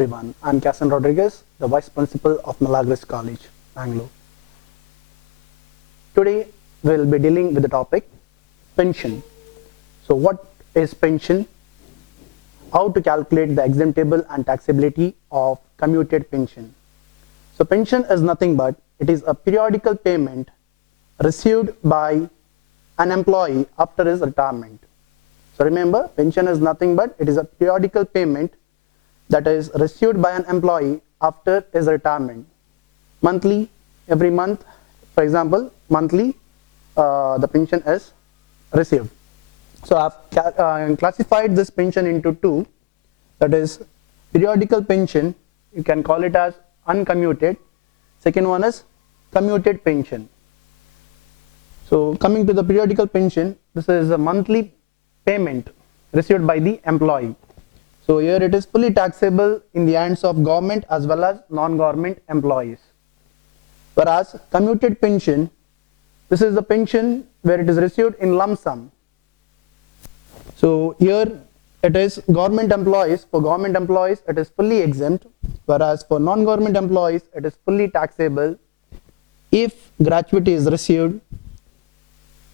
everyone. I'm Casan Rodriguez, the Vice Principal of Malagres College, Bangalore. Today we'll be dealing with the topic pension. So what is pension? How to calculate the exemptable and taxability of commuted pension. So pension is nothing but it is a periodical payment received by an employee after his retirement. So remember, pension is nothing but it is a periodical payment that is received by an employee after his retirement. Monthly, every month, for example, monthly the pension is received. So I've classified this pension into two, that is periodical pension, you can call it as uncommuted. Second one is commuted pension. So coming to the periodical pension, this is a monthly payment received by the employee. So here it is fully taxable in the hands of government as well as non-government employees. Whereas commuted pension, this is the pension where it is received in lump sum. So here it is government employees, for government employees it is fully exempt, whereas for non-government employees it is fully taxable if gratuity is received.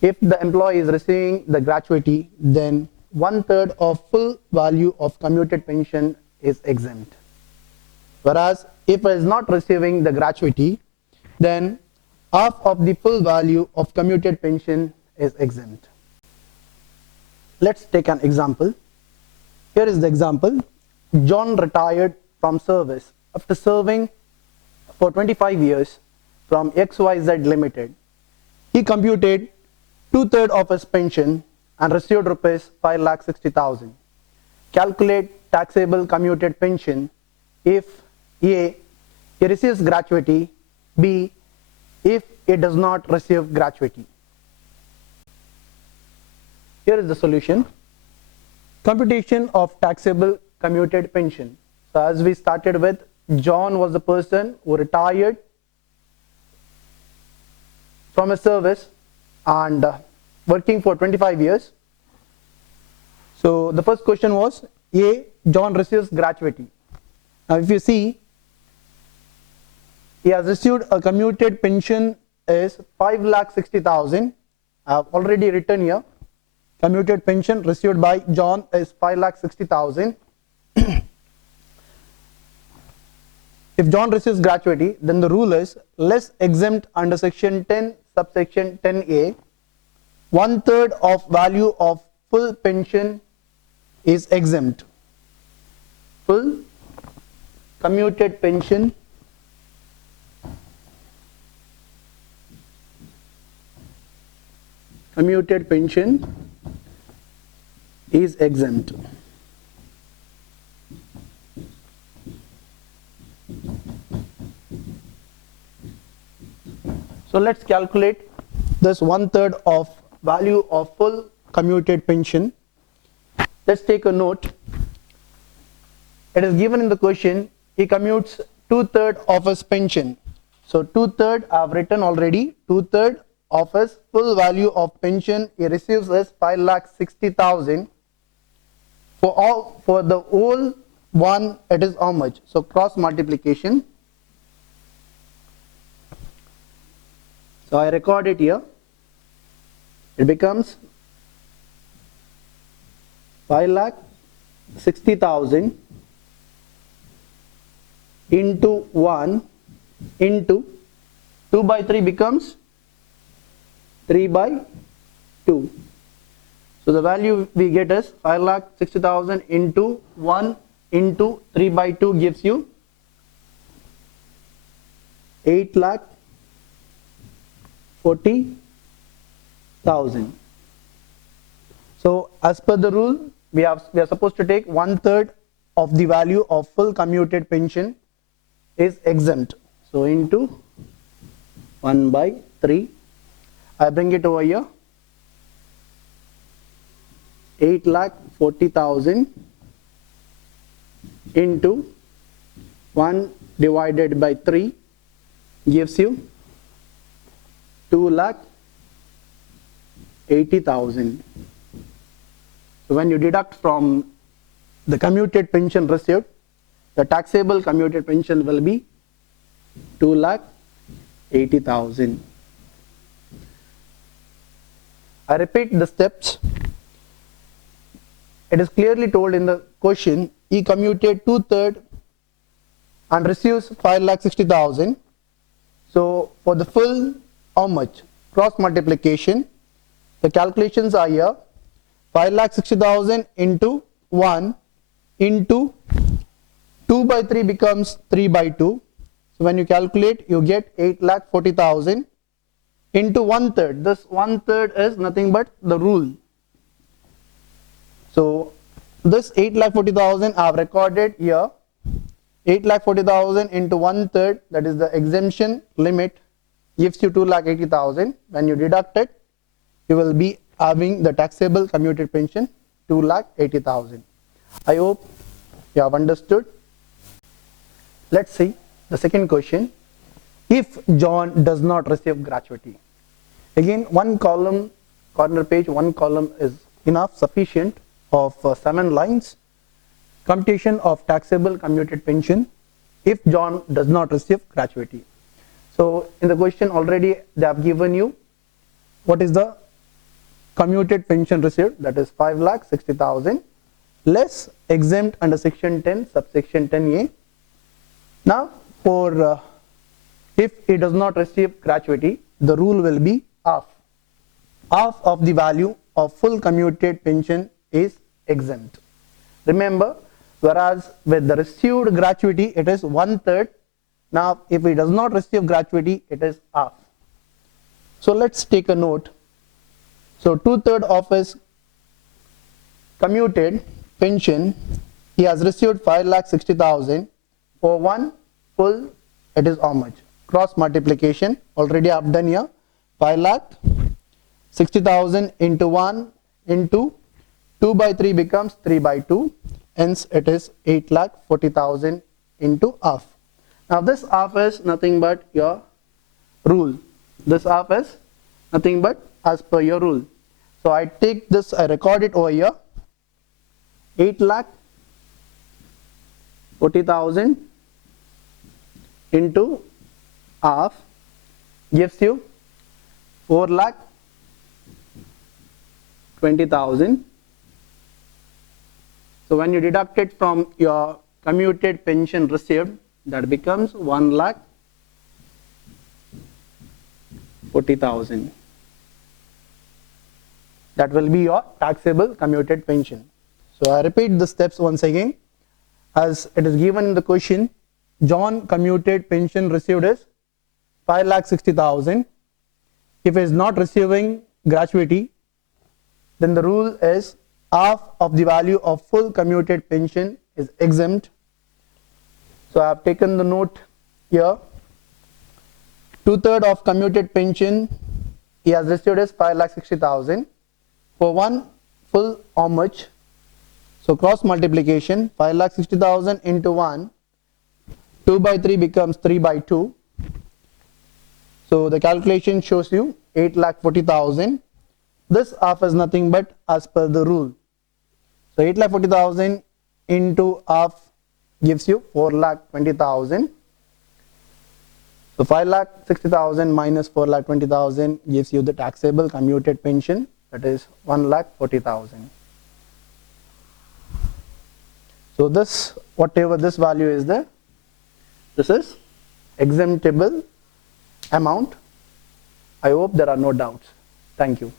If the employee is receiving the gratuity, then 1/3 of full value of commuted pension is exempt. Whereas if it is not receiving the gratuity, then half of the full value of commuted pension is exempt. Let's take an example. Here is the example. John retired from service after serving for 25 years from XYZ Limited. He computed 2/3 of his pension and received rupees 5,60,000. Calculate taxable commuted pension if A, he receives gratuity, B, if he does not receive gratuity. Here is the solution. Computation of taxable commuted pension. So as we started with, John was the person who retired from his service and working for 25 years. So the first question was A, John receives gratuity. Now if you see, he has received a commuted pension is 5,60,000. I have already written here. Commuted pension received by John is 5,60,000. If John receives gratuity, then the rule is less exempt under section 10 subsection 10A. 1/3 of value of full pension is exempt. Full commuted pension is exempt. So let's calculate this 1/3 of value of full commuted pension. Let's take a note. It is given in the question, he commutes 2/3 of his pension. So 2/3 I have written already. 2/3 of his full value of pension he receives is 5,60,000. For the whole one it is how much? So cross multiplication. So I record it here. It becomes 5,60,000 into 1 into 2 by 3 becomes 3 by 2. So the value we get is 5,60,000 into 1 into 3 by 2 gives you 8,40,000. So as per the rule, we are supposed to take 1/3 of the value of full commuted pension is exempt. So into 1 by 3, I bring it over here. 8,40,000 into 1 divided by 3 gives you 2,80,000. So when you deduct from the commuted pension received, the taxable commuted pension will be 2,80,000. I repeat the steps. It is clearly told in the question, he commuted 2/3 and receives 5,60,000. So for the full, how much? Cross multiplication. The calculations are here. 5,60,000 into 1 into 2/3 becomes 3/2. So when you calculate, you get 8,40,000 into 1/3. This 1/3 is nothing but the rule. So this 8,40,000 I have recorded here. 8,40,000 into 1/3, that is the exemption limit, gives you 2,80,000. When you deduct it, you will be having the taxable commuted pension 2,80,000. I hope you have understood. Let's see the second question. If John does not receive gratuity, again one column, corner page, one column is enough, sufficient, of 7 lines. Computation of taxable commuted pension if John does not receive gratuity. So in the question already they have given you what is the commuted pension received, that is 5,60,000 less exempt under section 10 subsection 10A. Now for if he does not receive gratuity, the rule will be half of the value of full commuted pension is exempt. Remember, whereas with the received gratuity it is 1/3. Now if he does not receive gratuity, it is half. So let's take a note. So 2/3 of his commuted pension, he has received 5,60,000. For one full, it is how much? Cross multiplication already I have done here. 5,60,000 into 1 into 2/3 becomes 3/2. Hence it is 8,40,000 into half. Now this half is nothing but your rule. This half is nothing but as per your rule. So I take this, I record it over here. 8,40,000 into half gives you 4,20,000. So when you deduct it from your commuted pension received, that becomes 1,40,000. That will be your taxable commuted pension. So I repeat the steps once again. As it is given in the question, John commuted pension received is 5,60,000. If he is not receiving gratuity, then the rule is half of the value of full commuted pension is exempt. So I have taken the note here. 2/3 of commuted pension he has received is 5,60,000. For one full, how much? So cross multiplication, 5,60,000 into 1, 2/3 becomes 3/2. So the calculation shows you 8,40,000. This half is nothing but as per the rule. So 8,40,000 into half gives you 4,20,000. So 5,60,000 minus 4,20,000 gives you the taxable commuted pension, that is 1,40,000. So this, whatever this value is there, this is exemptable amount. I hope there are no doubts. Thank you.